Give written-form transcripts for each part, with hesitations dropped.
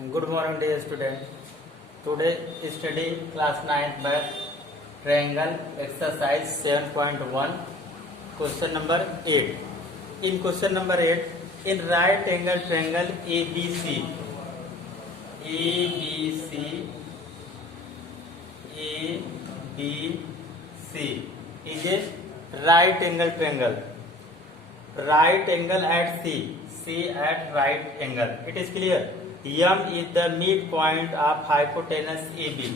Good morning, dear student. Today study class 9 math triangle exercise 7.1 question number 8. In question number 8, in right angle triangle ABC is a right angle triangle. Right angle at C at right angle. It is clear. M is the midpoint of hypotenuse AB.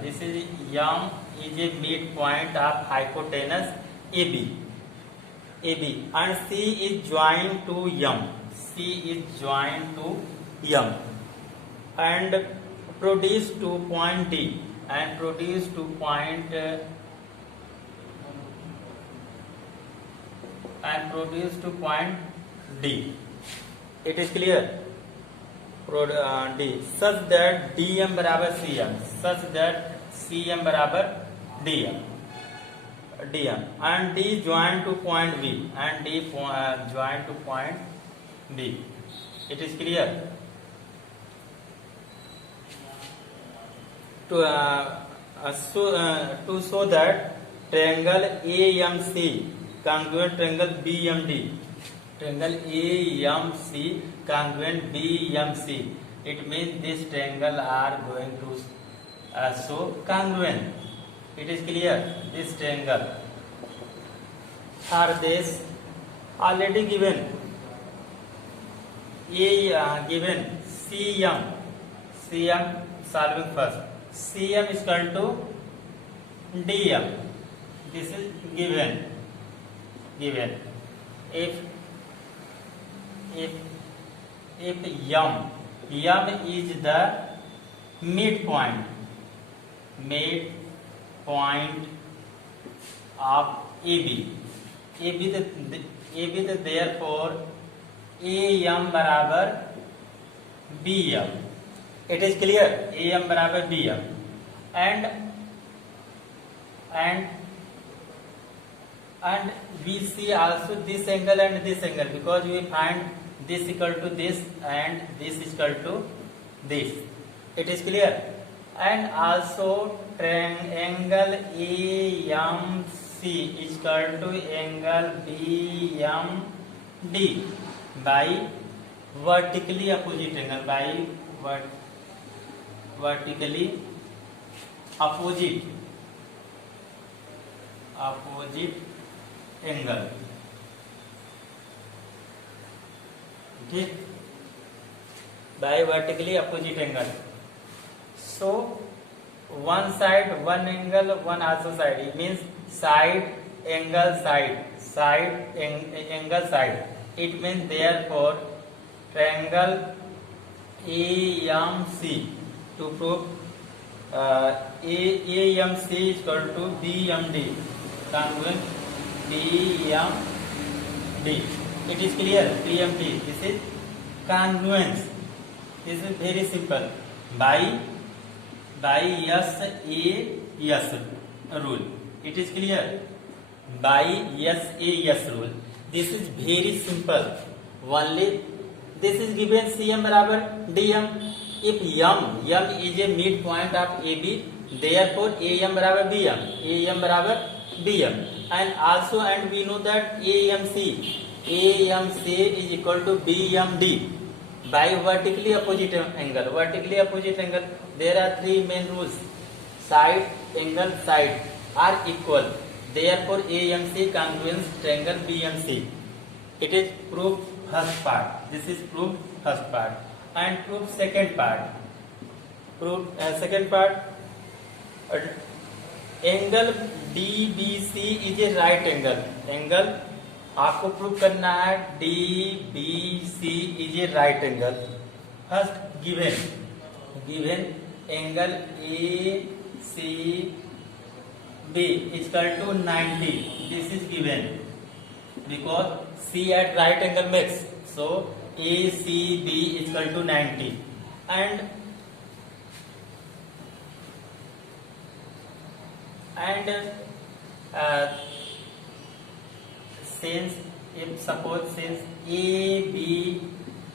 This is M is a midpoint of hypotenuse AB. And C is joined to M. And produce to point D and produce to point D. It is clear. D such that DM बराबर CM बराबर DM and D joined to point B and D joined to point D. It is clear. To show that triangle AMC congruent triangle BMD, triangle AMC congruent BMC, it means this triangle are going to show congruent. It is clear. This triangle are this already given. Given CM solving first. CM is equal to DM. This is given. If M is the midpoint of AB, therefore AM बराबर BM. It is clear. AM बराबर BM and we see also this angle and this angle, because we find this equal to this and this is equal to this. It is clear. And also angle AMC is equal to angle BMD by vertically opposite angle, by vertically opposite angle. Okay, by vertically opposite angle. So one side, one angle, one also side. It means side, angle, side, angle, side. It means therefore triangle AMC, to prove AMC is equal to BMD, congruent BMD. It is clear. BMD. This is congruence. This is very simple. By SAS rule. It is clear. By SAS rule. This is very simple. Only this is given CM बराबर DM. If M is a midpoint of AB, therefore AM बराबर BM. And we know that AMC is equal to BMD by vertically opposite angle. There are three main rules. Side, angle, side are equal. Therefore AMC congruence triangle BMC. It is proof first part. This is proof first part. And proof second part. Angle DBC is a right angle. आपको prove करना है DBC is a right angle. First given angle ACB is equal to 90. This is given because C at right angle makes. So ACB is equal to 90. And since AB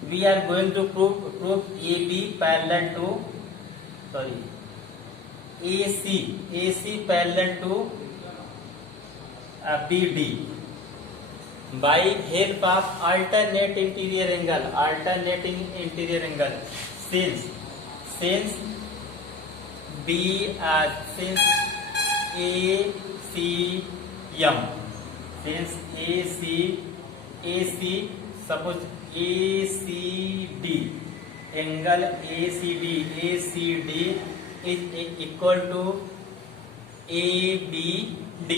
we are going to prove AB parallel to, sorry, AC parallel to BD by help of alternate interior angle. Since AC, suppose ACD, angle ACD is equal to ABD.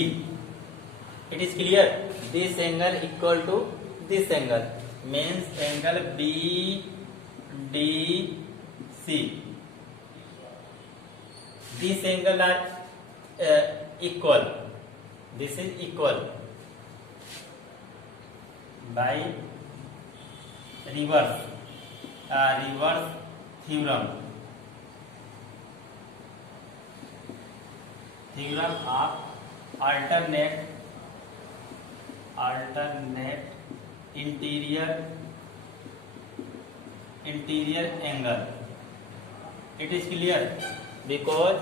It is clear? This angle equal to this angle, means angle BDC. These angle are equal. This is equal by reverse theorem of alternate interior angle. It is clear, because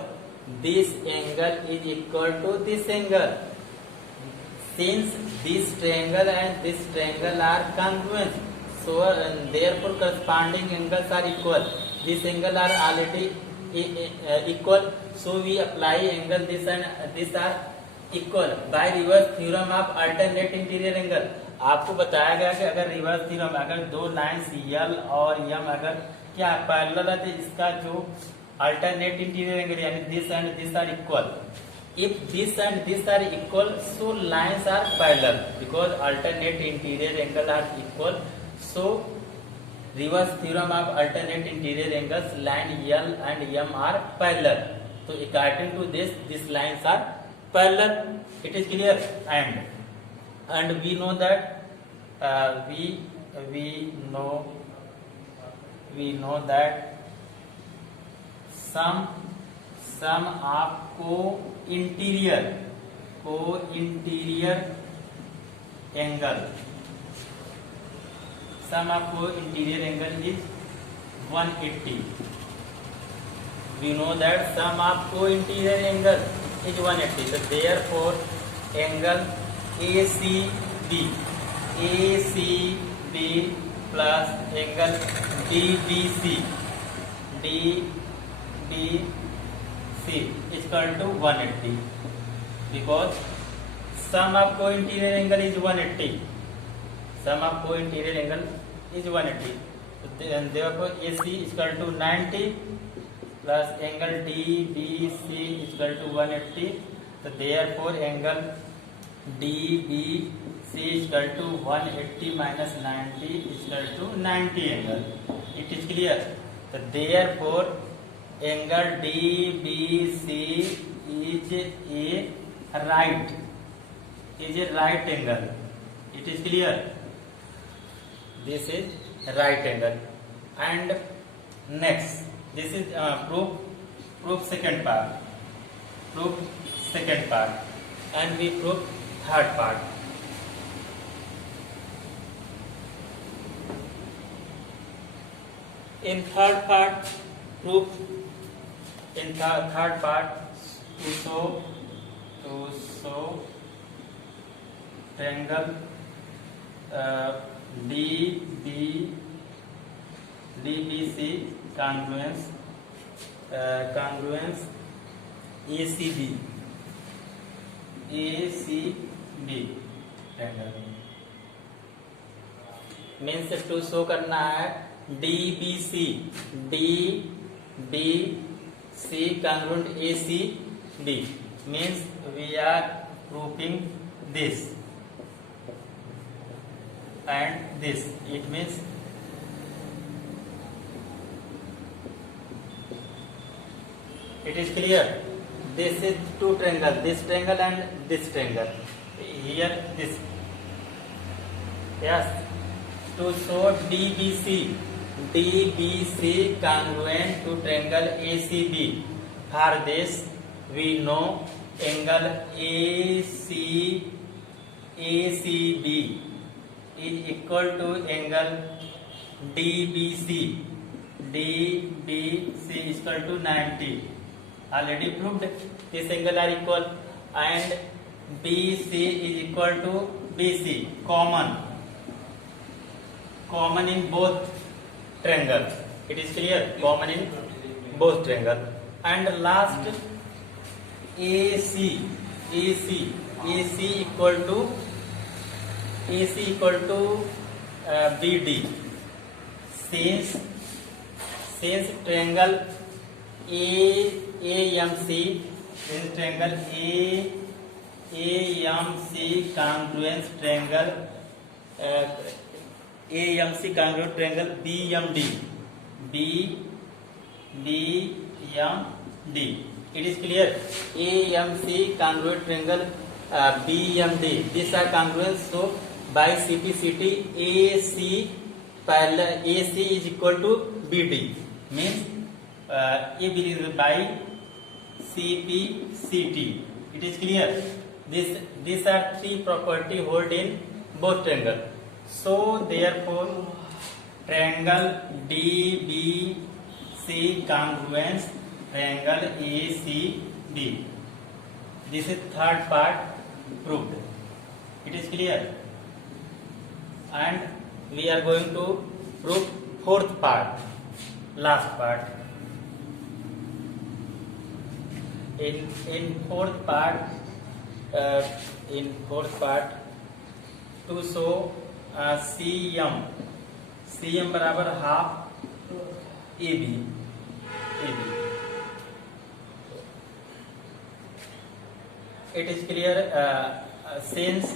this angle is equal to this angle. Since this triangle and this triangle are congruent, so therefore corresponding angles are equal. These angles are already equal, so we apply angle this and this are equal bye reverse theorem of alternate interior angle. आपको बताया गया कि अगर reverse theorem, अगर दो lines L और M अगर क्या पैरेलल है तो इसका जो अल्टरनेट इंटीरियर एंगल यानी this and this are equal. If this and this are equal, so lines are parallel because alternate interior angle are equal. So reverse theorem of alternate interior angles, line L and M are parallel. So according to this lines are parallel. It is clear, and we know that we know that sum of co-interior angle, sum of co-interior angle is 180. We know that sum of co-interior angle is 180. So therefore angle ACB plus angle DBC is equal to 180, because sum of co-interior angle is 180. Sum of co-interior angle is 180. And therefore AC is equal to 90 plus angle DBC is equal to 180. So therefore angle DBC is equal to 180 minus 90 is equal to 90 angle. It is clear. So therefore angle DBC is a right angle. It is clear. This is right angle. And next, this is proof second part, and we prove third part. In third part to show triangle DBC congruence ACB triangle means to show करना है DBC congruent ACD means we are proving this and this. It means it is clear. This is two triangle, this triangle and this triangle. Here this. Yes. To show DBC congruent to triangle ACB. For this we know angle ACB is equal to angle DBC is equal to 90. Already proved this angle are equal, and BC is equal to BC, common in both triangle. It is clear, common in both triangle. And last AC equal to BD. Since triangle AMC, since triangle AMC congruent triangle AMC congruent triangle BMD. It is clear. AMC congruent triangle BMD. These are congruent. So by CPCT, AC parallel AC is equal to BD. Means AB is by CPCT. It is clear. These are three property hold in both triangle. So therefore, triangle DBC congruence triangle ACD. This is third part proved. It is clear. And we are going to prove fourth part, last part. In fourth part, to show CM बराबर half AB. It is clear. Since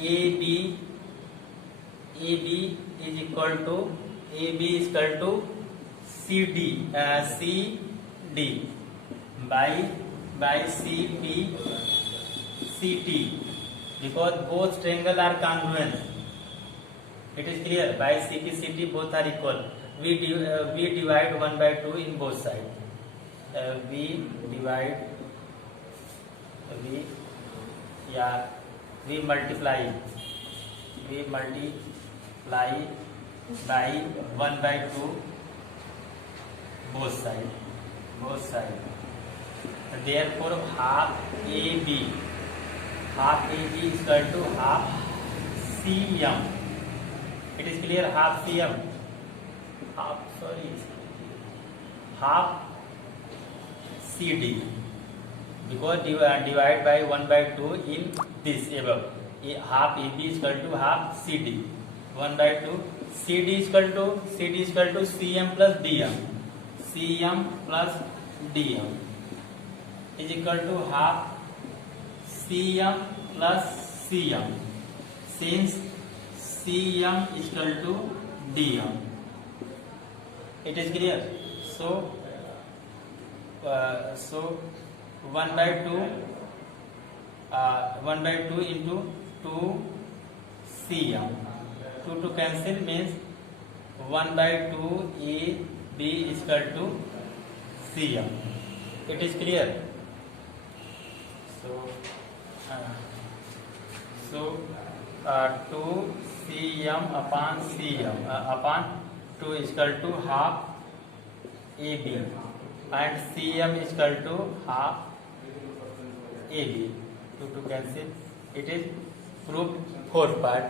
AB is equal to CD by CPCT, because both triangle are congruent. It is clear. By CPCT both are equal. We divide 1/2 in both sides. We multiply by 1/2 both sides. Therefore half AB is equal to half CM. It is clear. Half CM, half CD, because divide by 1/2 in this above. Half AB is equal to half CD. 1/2 CD is equal to CM plus DM. CM plus DM is equal to half CM plus CM. Since CM is equal to DM. It is clear. So 1/2 into 2 CM. 2 to cancel means 1/2 AB is equal to CM. It is clear. So 2 CM upon 2 is equal to half AB, and CM is equal to half AB. 2 to cancel. It is proved fourth part.